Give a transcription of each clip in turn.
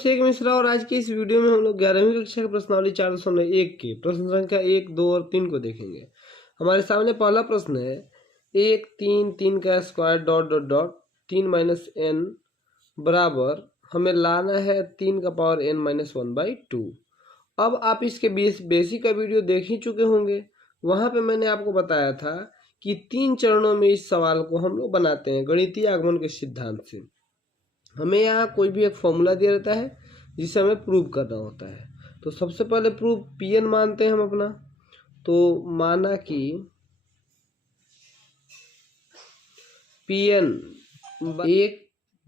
शेख मिश्रा और आज की इस वीडियो में हम लोग 11वीं कक्षा की प्रश्नावली 4.1 के प्रश्न संख्या 1, 2 और 3 को देखेंगे। हमारे सामने पहला प्रश्न है 1, 3, 3 का square dot dot dot 3 minus n बराबर हमें लाना है 3 का पावर n माइनस 1/2। अब आप इसके बेसिक का वीडियो देख ही चुके होंगे। वहाँ पे मैंने आपको बताया था कि 3 चरणों में इस सवाल को हम लोग बनाते हैं गणितीय आगमन के सिद्धांत से। हमें यहाँ कोई भी एक फॉर्मूला दिया रहता है जिसे हमें प्रूव करना होता है। तो सबसे पहले प्रूफ Pn मानते हैं हम अपना। तो माना कि Pn 1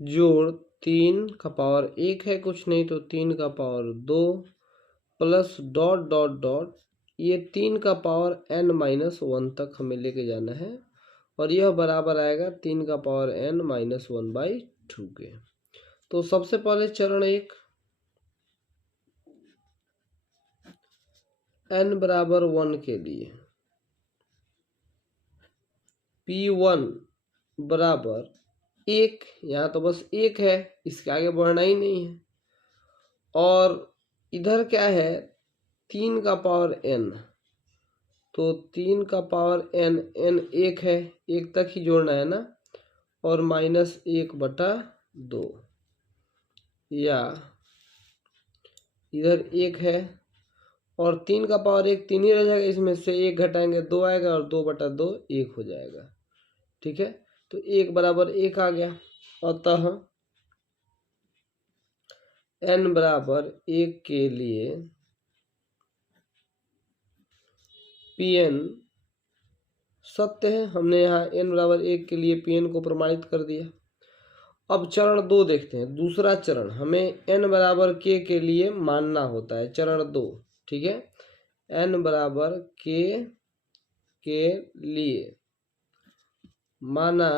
जोड़ 3 का पावर 1 है, कुछ नहीं तो 3 का power 2 plus dot dot dot ये 3 का पावर n माइनस 1 तक हमें लेके जाना है और यह बराबर आएगा 3 का पावर n माइनस 1/2 के। तो सबसे पहले चरण 1 n बराबर 1 के लिए P1 बराबर 1, यहाँ तो बस 1 है, इसके आगे बढ़ना ही नहीं है। और इधर क्या है 3 का पावर n, तो 3 का पावर n 1 है, 1 तक ही जोड़ना है ना, और माइनस 1/2 या इधर 1 है और 3 का पावर 1 3 ही रह जाएगा, इसमें से 1 घटाएंगे 2 आएगा और 2/2 1 हो जाएगा। ठीक है, तो 1 बराबर 1 आ गया। अतः n बराबर 1 के लिए Pn सत्य है। हमने यहाँ n बराबर 1 के लिए Pn को प्रमाणित कर दिया। अब चरण 2 देखते हैं। दूसरा चरण हमें n बराबर k के लिए मानना होता है, चरण 2। ठीक है, n बराबर k के लिए माना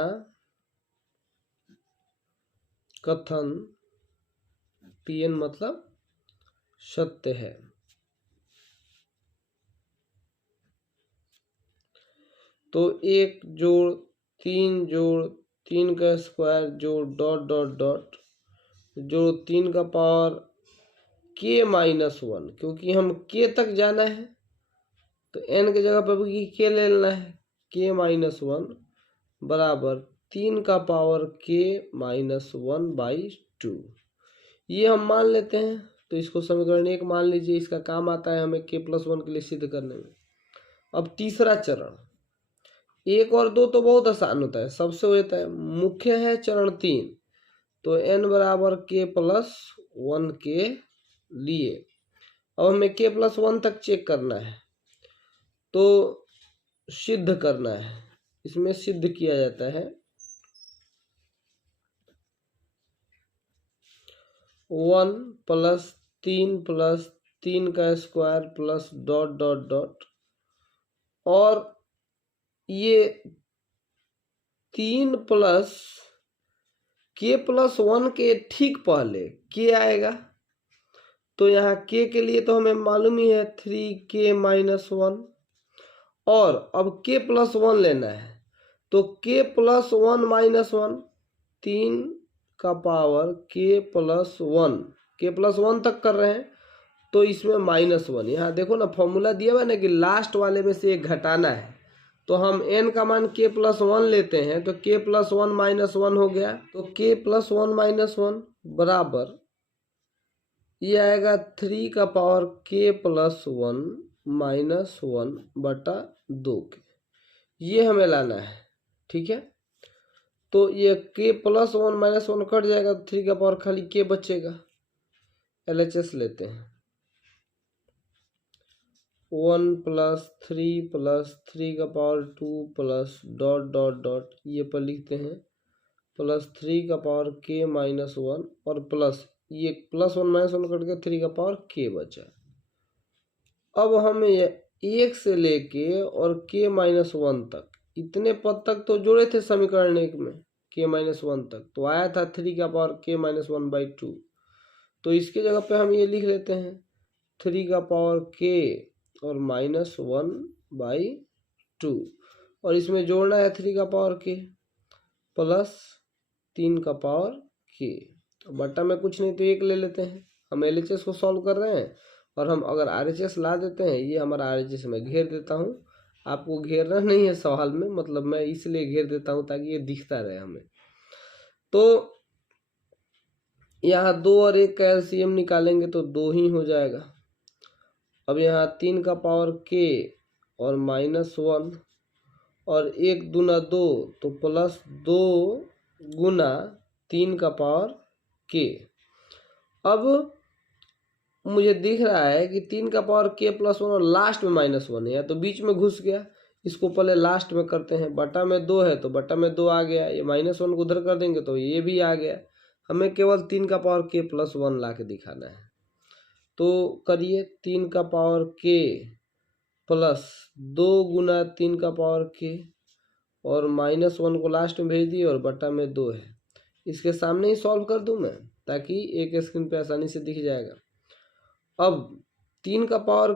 कथन Pn मतलब सत्य है। तो 1 जोड़ 3 जोड़ 3 का स्क्वायर जोड़ डॉट डॉट डॉट जोड़ 3 का पावर k माइनस 1, क्योंकि हम k तक जाना है तो n के जगह पर भी k ले लेना है, k माइनस 1 बराबर 3 का पावर k माइनस 1/2। ये हम मान लेते हैं, तो इसको समीकरण 1 मान लीजिए। इसका काम आता है हमें k प्लस 1 के लिए सिद्ध करने में। अब तीसरा चरण 1 और 2 तो बहुत आसान होता है, सबसे हो जाता है। मुख्य है चरण 3, तो n बराबर k प्लस 1 के लिए अब हमें k प्लस 1 तक चेक करना है, तो सिद्ध करना है। इसमें सिद्ध किया जाता है 1 प्लस 3 का square plus dot dot dot, और ये 3 प्लस k प्लस 1 के ठीक पहले k आएगा। तो यहाँ k के लिए तो हमें मालूम ही है 3k माइनस 1, और अब k प्लस 1 लेना है, तो k प्लस 1 माइनस 1, 3 का पावर k प्लस 1 तक कर रहे हैं, तो इसमें माइनस 1। यहाँ देखो ना फॉर्मूला दिया हुआ है ना कि लास्ट वाले में से एक घटाना है। तो हम n का मान k प्लस 1 लेते हैं, तो k प्लस 1 माइनस 1 हो गया। तो k प्लस 1 माइनस 1 बराबर ये आएगा 3 का पावर k प्लस 1 माइनस 1/2 के। ये हमें लाना है। ठीक है, तो ये k प्लस 1 माइनस 1 कट जाएगा, तो 3 का पावर खाली k बचेगा। LHS लेते हैं, 1 प्लस 3 का power 2 plus dot dot dot ये पर लिखते हैं प्लस 3 का पावर k माइनस 1, और प्लस ये प्लस 1 माइनस 1 कट गया, 3 का पावर k बचा। अब हमें ये 1 से लेके और k माइनस 1 तक इतने पद तक तो जोड़े थे समीकरण 1 में, k माइनस 1 तक तो आया था 3 का पावर k माइनस 1/2। तो इसके जगह पे हम ये लिख लेते हैं 3 का पावर k और माइनस 1/2, और इसमें जोड़ना है 3 का पावर k प्लस 3 का पावर k। बटा में कुछ नहीं तो 1 ले लेते हैं। हम LHS को सॉल्व कर रहे हैं और हम अगर RHS ला देते हैं, ये हमारा RHS मैं घेर देता हूँ। आपको घेरना नहीं है सवाल में, मतलब मैं इसलिए घेर देता हूँ ताकि ये दिखता रहे हमें। तो यहाँ 2 और 1 का LCM निकालेंगे तो 2 ही हो जाएगा। अब यहाँ 3 का पावर k और -1 और 1 दूना 2 तो +2 गुना 3 का पावर k। अब मुझे दिख रहा है कि 3 का पावर k +1 और लास्ट में -1 है, या तो बीच में घुस गया। इसको पहले लास्ट में करते हैं। बटा में 2 है तो बटा में 2 आ गया, ये -1 को उधर कर देंगे तो ये भी आ गया। हमें केवल 3 का पावर k +1 ला के दिखाना है। तो करिए, 3 का पावर k +2 गुना 3 का पावर k और -1 को लास्ट में भेज दिए और बटा में 2 है। इसके सामने ही सॉल्व कर दूं मैं, ताकि एक स्क्रीन पे आसानी से दिख जाएगा। अब 3 का पावर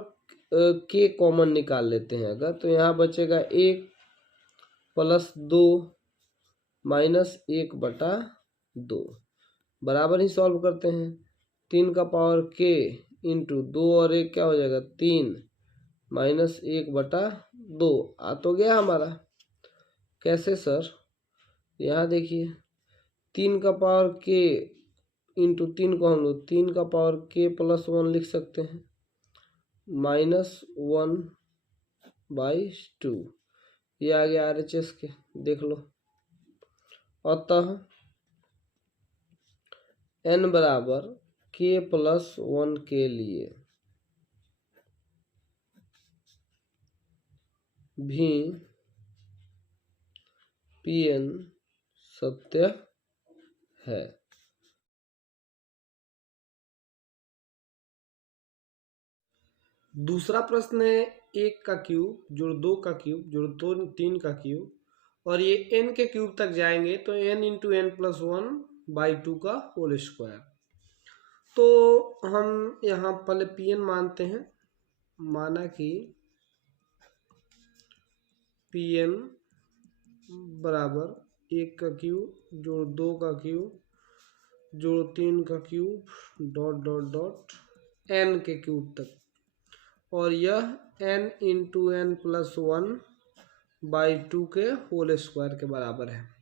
k कॉमन निकाल लेते हैं अगर, तो यहाँ बचेगा 1 + 2 -1 बटा 2 बराबर ही सॉल्व करते हैं। 3 का पावर k इंटू 2 और 1 क्या हो जाएगा 3 -1 बटा 2 आ तो गया हमारा। कैसे सर? यहाँ देखिए, 3 का पावर k इंटू 3 को हम लोग 3 का पावर k +1 लिख सकते हैं, -1/2 ये आ गया RHS के, देख लो। अतः n बराबर k +1 के लिए भी Pn सत्य है। दूसरा प्रश्न है 1 का क्यूब जोड़ 2 का क्यूब जोड़ 3 का क्यूब और ये n के क्यूब तक जाएंगे तो n इंटू n+1/2 का होल स्क्वायर। तो हम यहाँ पहले Pn मानते हैं। माना कि Pn बराबर 1 का क्यूब जोड़ 2 का क्यूब जोड़ 3 का cube dot dot dot n के क्यूब तक, और यह n इंटू n+1/2 के होल स्क्वायर के बराबर है।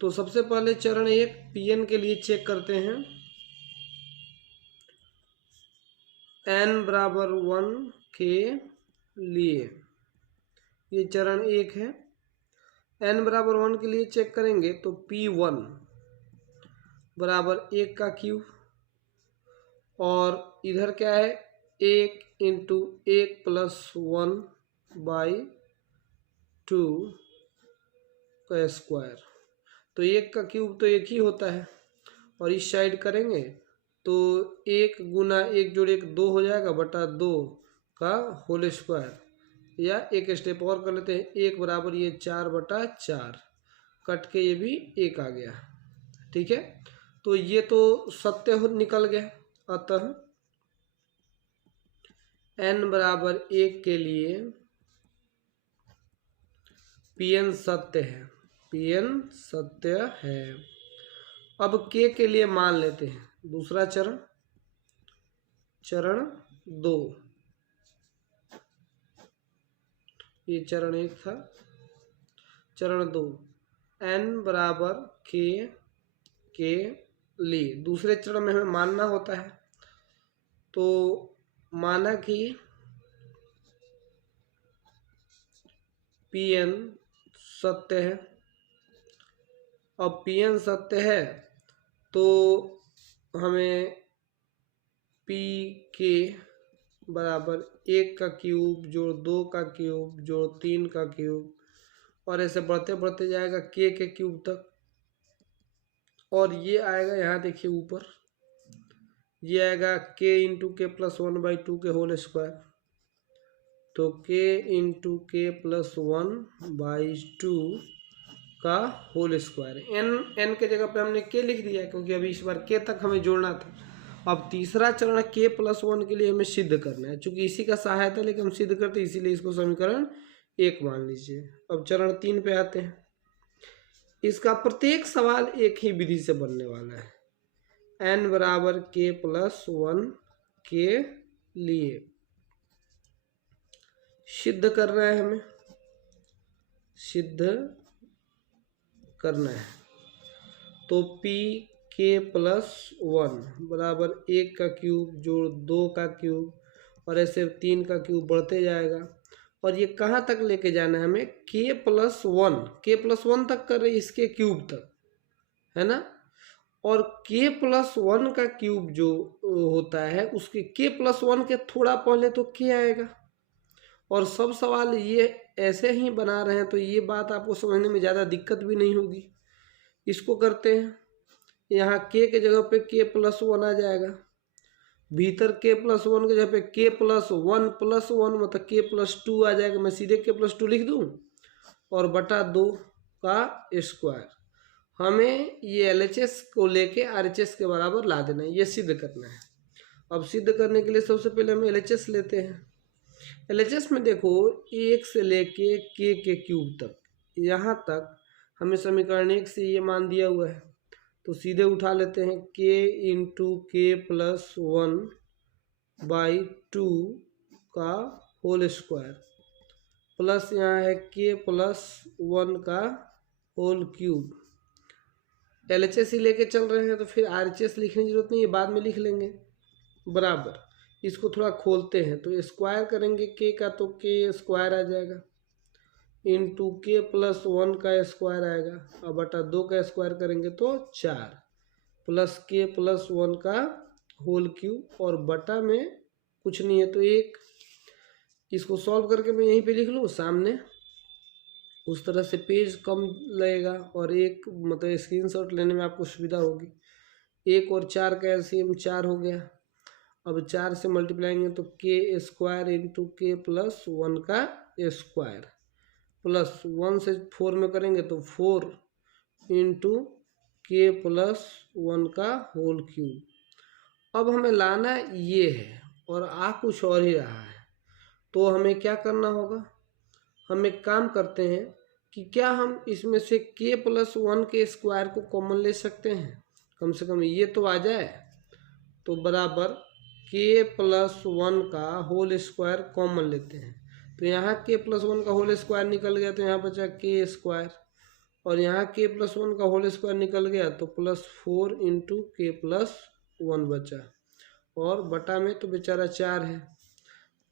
तो सबसे पहले चरण 1 Pn के लिए चेक करते हैं। n बराबर 1 के लिए ये चरण 1 है। n बराबर 1 के लिए चेक करेंगे तो P1 बराबर 1 का क्यूब और इधर क्या है 1 इंटू 1+1/2 का स्क्वायर। तो 1 का क्यूब तो 1 ही होता है, और इस साइड करेंगे तो 1 गुना 1 जोड़ 1 2 हो जाएगा बटा 2 का होल स्क्वायर। या एक स्टेप और कर लेते हैं, 1 बराबर ये 4/4 कट के ये भी 1 आ गया। ठीक है, तो ये तो सत्य निकल गया। अतः n बराबर 1 के लिए Pn सत्य है। Pn सत्य है। अब k के लिए मान लेते हैं दूसरा चरण 2। ये चरण 1 था। चरण 2 n बराबर k के लिए दूसरे चरण में हमें मानना होता है। तो माना कि Pn सत्य है। अब Pn सत्य है तो हमें Pk बराबर 1 का क्यूब जोड़ 2 का क्यूब जोड़ 3 का क्यूब और ऐसे बढ़ते बढ़ते जाएगा k के क्यूब तक, और ये आएगा यहाँ देखिए ऊपर, ये आएगा k इंटू के +1/2 के होल स्क्वायर। तो k इंटू के +1/2 का होल स्क्वायर। n के जगह पे हमने k लिख दिया क्योंकि अभी इस बार k तक हमें जोड़ना था। अब तीसरा चरण k +1 के लिए हमें सिद्ध करना है। चूंकि इसी का सहायता लेकर हम सिद्ध करते हैं, इसीलिए इसको समीकरण 1 मान लीजिए। अब चरण 3 पे आते हैं। इसका प्रत्येक सवाल एक ही विधि से बनने वाला है। n बराबर k प्लस 1 के लिए सिद्ध करना है, हमें सिद्ध करना है। तो p k प्लस 1 बराबर 1 का क्यूब जोड़ 2 का क्यूब और ऐसे 3 का क्यूब बढ़ते जाएगा। और ये कहाँ तक लेके जाना है हमें, k प्लस 1 तक कर रहे इसके क्यूब तक, है ना। और k प्लस 1 का क्यूब जो होता है उसके k प्लस 1 के थोड़ा पहले तो k आएगा। और सब सवाल ये ऐसे ही बना रहे हैं तो ये बात आपको समझने में ज़्यादा दिक्कत भी नहीं होगी। इसको करते हैं, यहाँ k के जगह पे k प्लस 1 आ जाएगा, भीतर k प्लस 1 के जगह पे k प्लस 1 मतलब k प्लस 2 आ जाएगा। मैं सीधे k प्लस 2 लिख दूँ और बटा 2 का स्क्वायर। हमें ये LHS को लेके RHS के बराबर ला देना है, ये सिद्ध करना है। अब सिद्ध करने के लिए सबसे पहले हम LHS लेते हैं। LHS में देखो 1 से लेके k के क्यूब तक, यहाँ तक हमें समीकरण 1 से ये मान दिया हुआ है, तो सीधे उठा लेते हैं k into k plus 1 by 2 का होल स्क्वायर प्लस यहाँ है k प्लस 1 का होल क्यूब। LHS ही लेके चल रहे हैं तो फिर RHS लिखने की जरूरत नहीं है, बाद में लिख लेंगे बराबर। इसको थोड़ा खोलते हैं तो स्क्वायर करेंगे k का तो k स्क्वायर आ जाएगा इंटू k प्लस 1 का स्क्वायर आएगा और बटा 2 का स्क्वायर करेंगे तो 4 प्लस k प्लस 1 का होल क्यूब और बटा में कुछ नहीं है तो 1। इसको सॉल्व करके मैं यहीं पे लिख लूँ सामने, उस तरह से पेज कम लगेगा और एक मतलब स्क्रीनशॉट लेने में आपको सुविधा होगी। 1 और 4 का एलसीएम 4 हो गया। अब 4 से मल्टीप्लाएंगे तो k square into k plus 1 का स्क्वायर प्लस 1 से 4 में करेंगे तो 4 इंटू k प्लस 1 का होल क्यूब। अब हमें लाना ये है और आ कुछ और ही रहा है, तो हमें क्या करना होगा, हम एक काम करते हैं कि क्या हम इसमें से k प्लस 1 के स्क्वायर को कॉमन ले सकते हैं, कम से कम ये तो आ जाए। तो बराबर k प्लस 1 का होल स्क्वायर कॉमन लेते हैं, तो यहाँ k प्लस 1 का होल स्क्वायर निकल गया तो यहाँ बचा k स्क्वायर और यहाँ k प्लस 1 का होल स्क्वायर निकल गया तो प्लस 4 इंटू k प्लस 1 बचा और बटा में तो बेचारा 4 है।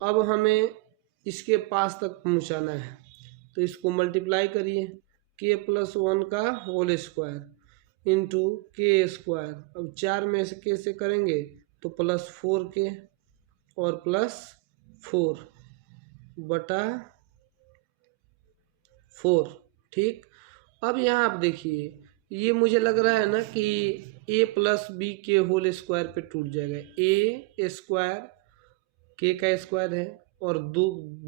अब हमें इसके पास तक पहुँचाना है तो इसको मल्टीप्लाई करिए, k प्लस 1 का whole square into k square. अब 4 में से k से करेंगे तो प्लस 4k और प्लस 4 बटा 4। ठीक, अब यहाँ आप देखिए ये मुझे लग रहा है ना कि a प्लस बी के होल स्क्वायर पे टूट जाएगा। a स्क्वायर k का स्क्वायर है और 2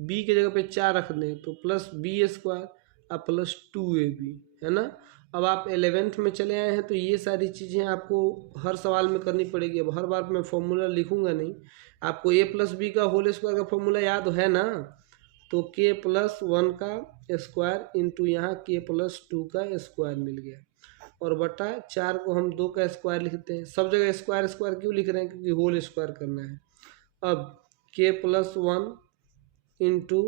b के जगह पे 4 रख दें तो प्लस b स्क्वायर अब प्लस 2ab, है ना। अब आप 11th में चले आए हैं तो ये सारी चीज़ें आपको हर सवाल में करनी पड़ेगी। अब हर बार मैं फॉर्मूला लिखूंगा नहीं, आपको a प्लस बी का होल स्क्वायर का फॉर्मूला याद है ना। तो k प्लस 1 का स्क्वायर इंटू यहाँ k प्लस 2 का स्क्वायर मिल गया और बटा 4 को हम 2 का स्क्वायर लिखते हैं। सब जगह स्क्वायर स्क्वायर क्यों लिख रहे हैं, क्योंकि होल स्क्वायर करना है। अब k plus 1 into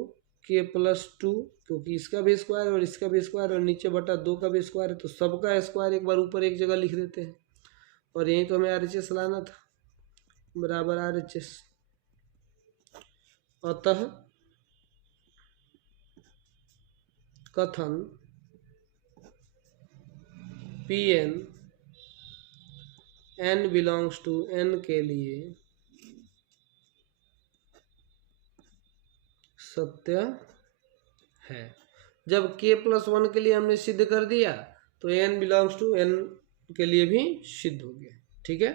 k plus 2, क्योंकि इसका भी स्क्वायर और इसका भी स्क्वायर और नीचे बटा 2 का भी स्क्वायर है तो सबका स्क्वायर एक बार ऊपर एक जगह लिख देते हैं और यहीं तो हमें RHS लाना था बराबर RHS। अतः कथन Pn n belongs to n के लिए सत्य है। जब k प्लस 1 के लिए हमने सिद्ध कर दिया तो n बिलोंग्स टू n के लिए भी सिद्ध हो गया। ठीक है,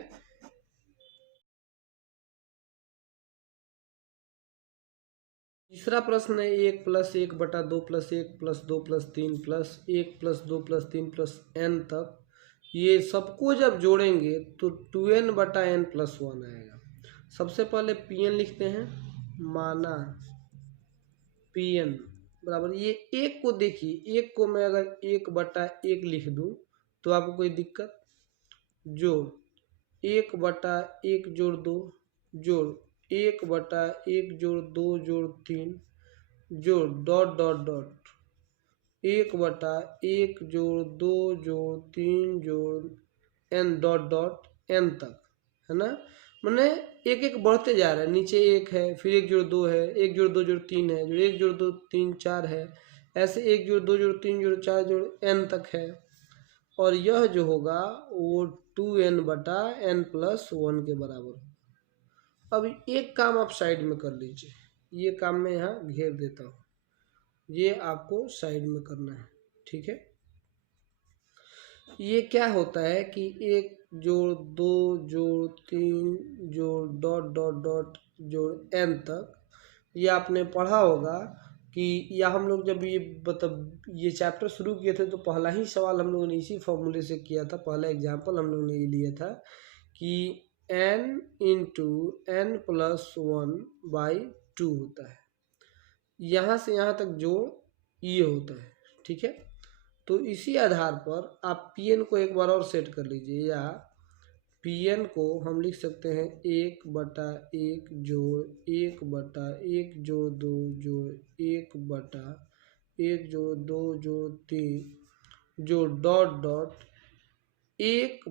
तीसरा प्रश्न है 1 प्लस 1 बटा 2 plus 1 plus 2 plus 3 plus 1 plus 2 plus 3 plus n तक, ये सबको जब जोड़ेंगे तो 2n बटा n प्लस 1 आएगा। सबसे पहले pn लिखते हैं, माना pn बराबर ये एक को देखिए, एक को मैं अगर 1 बटा 1 लिख दूं तो आपको कोई दिक्कत, जोड़ एक बटा एक जोड़ दो जोड़ एक बटा एक जोड़ दो जोड़ तीन जोड़ डॉट डॉट डॉट एक बटा एक जोड़ दो जोड़ तीन जोड़ एन डॉट डॉट एन तक, है ना। मैंने एक एक बढ़ते जा रहा है, नीचे एक है, फिर एक जोड़ दो है, एक जोड़ दो जोड़ तीन है, जो एक जोड़ दो तीन चार है, ऐसे एक जोड़ दो जोड़ तीन जोड़ चार जोड़ एन तक है। और यह जो होगा वो 2n बटा n प्लस 1 के बराबर। अब एक काम आप साइड में कर लीजिए, ये काम मैं यहाँ घेर देता हूँ, ये आपको साइड में करना है, ठीक है। ये क्या होता है कि एक जोड़ दो जोड़ तीन जोड़ डॉट डॉट डॉट जोड़ n तक, ये आपने पढ़ा होगा कि या हम लोग जब ये मतलब ये चैप्टर शुरू किए थे तो पहला ही सवाल हम लोगों ने इसी फॉर्मूले से किया था। पहला एग्जाम्पल हम लोगों ने ये लिया था कि n इंटू एन प्लस 1/2 होता है, यहाँ से यहाँ तक जोड़ ये होता है, ठीक है। तो इसी आधार पर आप Pn को एक बार और सेट कर लीजिए, या Pn को हम लिख सकते हैं 1/1 जोड़ 1/1 जोड़ 2 जोड़ 1/1 जोड़ 2 जोड़ 3 जोड़ डॉट डॉट 1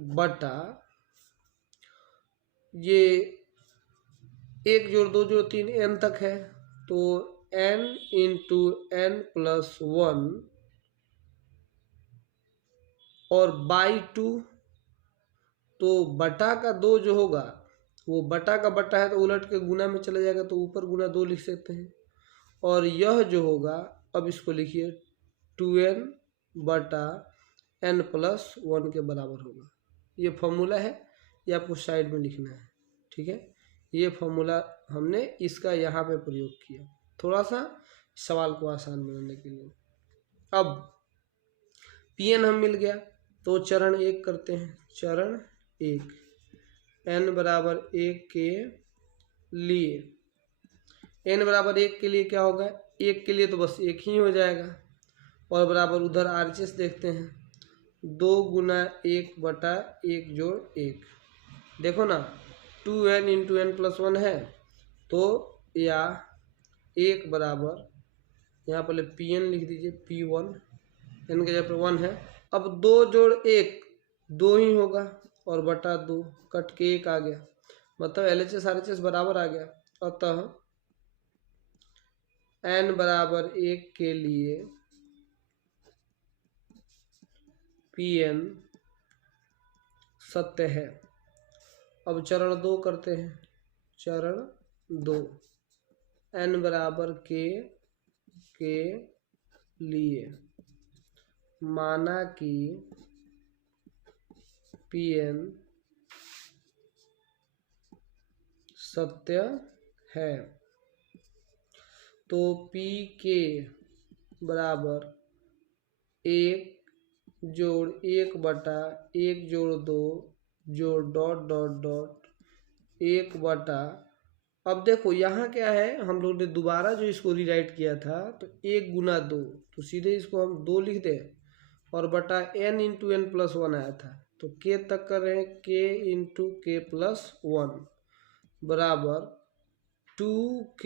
ये 1 जोड़ 2 जोड़ 3 n तक है, तो n इंटू एन प्लस 1 और बाई 2, तो बटा का 2 जो होगा वो बटा का बटा है तो उलट के गुना में चला जाएगा, तो ऊपर गुना 2 लिख सकते हैं। और यह जो होगा, अब इसको लिखिए 2n बटा n प्लस 1 के बराबर होगा। ये फॉर्मूला है, ये आपको साइड में लिखना है, ठीक है। ये फॉर्मूला हमने इसका यहाँ पे प्रयोग किया थोड़ा सा सवाल को आसान बनाने के लिए। अब Pn हम मिल गया, तो चरण 1 करते हैं। चरण 1 n बराबर 1 के लिए, n बराबर 1 के लिए क्या होगा, 1 के लिए तो बस 1 ही हो जाएगा, और बराबर उधर RHS देखते हैं, 2 गुना 1/1 जोड़ 1, देखो ना 2n इंटू एन प्लस 1 है, तो या 1 बराबर यहाँ पहले Pn लिख दीजिए, P1 n के जगह पर 1 है। अब 2 जोड़ 1 2 ही होगा, और बटा 2 कट के 1 आ गया, मतलब LHS RHS बराबर आ गया। अतः n बराबर 1 के लिए Pn सत्य है। अब चरण 2 करते हैं। चरण 2 n बराबर के लिए माना कि Pn सत्य है, तो P के बराबर 1 जोड़ 1/1 जोड़ 2 जोड़ डॉट डॉट डॉट 1 अब देखो यहाँ क्या है, हम लोग ने दोबारा जो इसको रीराइट किया था, तो 1 गुना 2, तो सीधे इसको हम 2 लिख दें, और बटा n इंटू एन प्लस 1 आया था, तो k तक कर रहे हैं, k इंटू के प्लस 1 बराबर 2k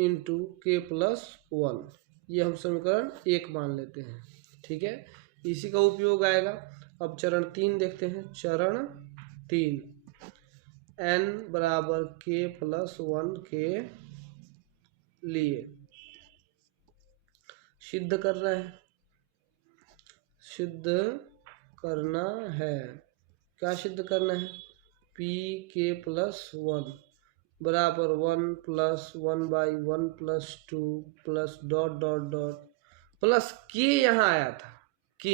इंटू के प्लस 1। ये हम समीकरण 1 मान लेते हैं, ठीक है। इसी का उपयोग आएगा। अब चरण 3 देखते हैं। चरण 3 n बराबर k प्लस 1 के लिए सिद्ध करना है। सिद्ध करना है, क्या सिद्ध करना है, p k प्लस 1 बराबर 1 plus 1/1 plus 2 plus dot dot dot plus k यहाँ आया था k,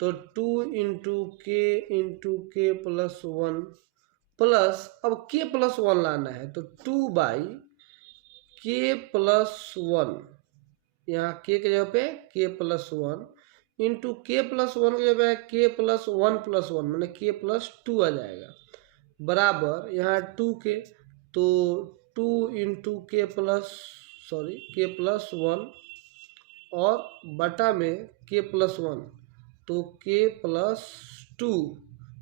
तो 2 इंटू के प्लस 1 प्लस, अब k प्लस 1 लाना है, तो 2/k प्लस 1, यहाँ k के जगह पे k प्लस 1 इंटू के प्लस 1 के जगह k प्लस 1 प्लस 1 मैंने k प्लस 2 आ जाएगा, बराबर यहाँ 2k, तो 2 इंटू के प्लस 1 और बटा में k प्लस 1, तो k प्लस 2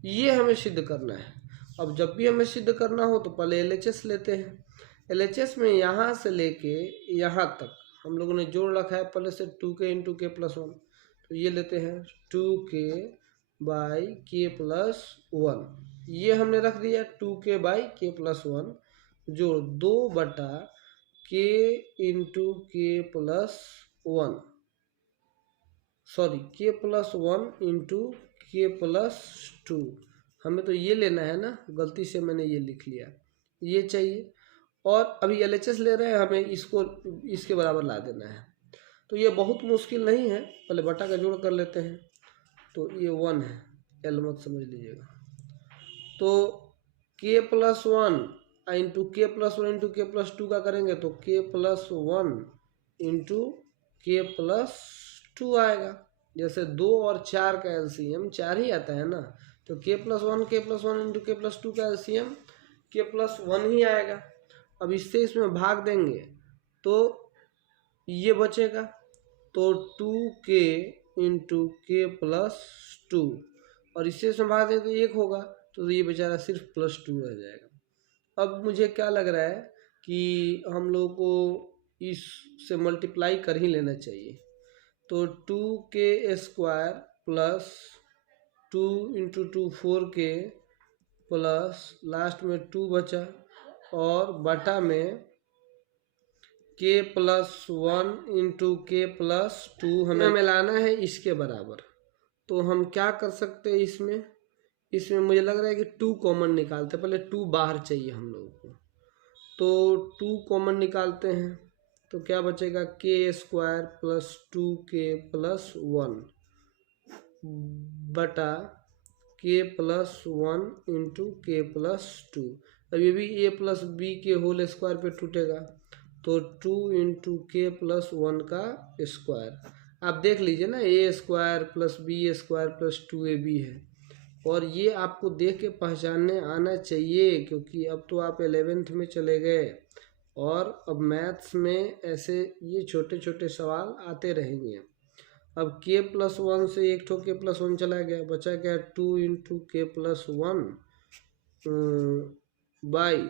ये हमें सिद्ध करना है। अब जब भी हमें सिद्ध करना हो तो पहले LHS लेते हैं। LHS में यहाँ से लेके यहाँ तक हम लोगों ने जोड़ रखा है पहले से 2k इंटू के प्लस 1, तो ये लेते हैं 2k बाई के प्लस 1, ये हमने रख दिया 2k बाई के प्लस 1 जोड़ 2 बटा के इंटू के प्लस 1, सॉरी के प्लस 1 इंटू के प्लस 2, हमें तो ये लेना है ना, गलती से मैंने ये लिख लिया, ये चाहिए। और अभी LHS ले रहे हैं, हमें इसको इसके बराबर ला देना है। तो ये बहुत मुश्किल नहीं है, पहले बटा का जोड़ कर लेते हैं। तो ये 1 है, एल मत समझ लीजिएगा। तो के प्लस 1 इंटू के प्लस 1 इंटू के प्लस 2 का करेंगे तो के प्लस 1 इंटू के प्लस 2 आएगा। जैसे 2 और 4 का LCM 4 ही आता है ना, तो के प्लस 1 इंटू के प्लस 2 का LCM के प्लस 1 ही आएगा। अब इससे इसमें भाग देंगे तो ये बचेगा, तो 2k इंटू के प्लस 2, और इससे इसमें भाग देंगे तो 1 होगा, तो ये बेचारा सिर्फ प्लस 2 रह जाएगा। अब मुझे क्या लग रहा है कि हम लोग को इससे मल्टीप्लाई कर ही लेना चाहिए। तो 2k square plus 2 into 2 4k plus last में 2 बचा, और बटा में k प्लस 1 इंटू के प्लस 2 हमें मिलाना है इसके बराबर। तो हम क्या कर सकते हैं इसमें मुझे लग रहा है कि 2 कॉमन निकालते हैं। पहले 2 बाहर चाहिए हम लोगों को, तो 2 कॉमन निकालते हैं तो क्या बचेगा, के स्क्वायर प्लस 2k प्लस 1 बटा के प्लस 1 इंटू के प्लस 2। अब ये भी a प्लस बी के होल स्क्वायर पे टूटेगा, तो 2 इंटू के प्लस 1 का स्क्वायर। आप देख लीजिए ना, a square plus b square plus 2ab है, और ये आपको देख के पहचानने आना चाहिए, क्योंकि अब तो आप 11th में चले गए और अब मैथ्स में ऐसे ये छोटे छोटे सवाल आते रहेंगे। अब k प्लस 1 से एक ठो के प्लस 1 चला गया, बचा क्या 2 इंटू के प्लस 1 बाई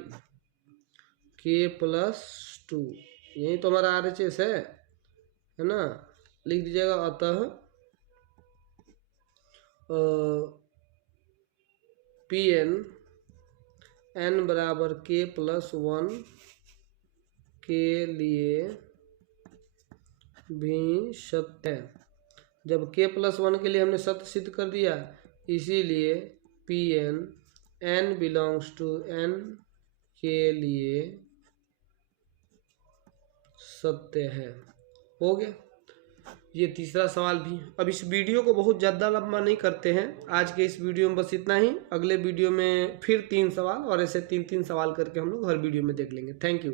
के प्लस 2, यही तो हमारा RHS है ना, लिख दीजिएगा। अतः Pn n बराबर के प्लस 1 के लिए भी सत्य है। जब k प्लस 1 के लिए हमने सत्य सिद्ध कर दिया, इसीलिए Pn n belongs to n के लिए सत्य है। हो गया ये तीसरा सवाल भी। अब इस वीडियो को बहुत ज़्यादा लंबा नहीं करते हैं, आज के इस वीडियो में बस इतना ही। अगले वीडियो में फिर 3 सवाल और ऐसे 3-3 सवाल करके हम लोग हर वीडियो में देख लेंगे। Thank you.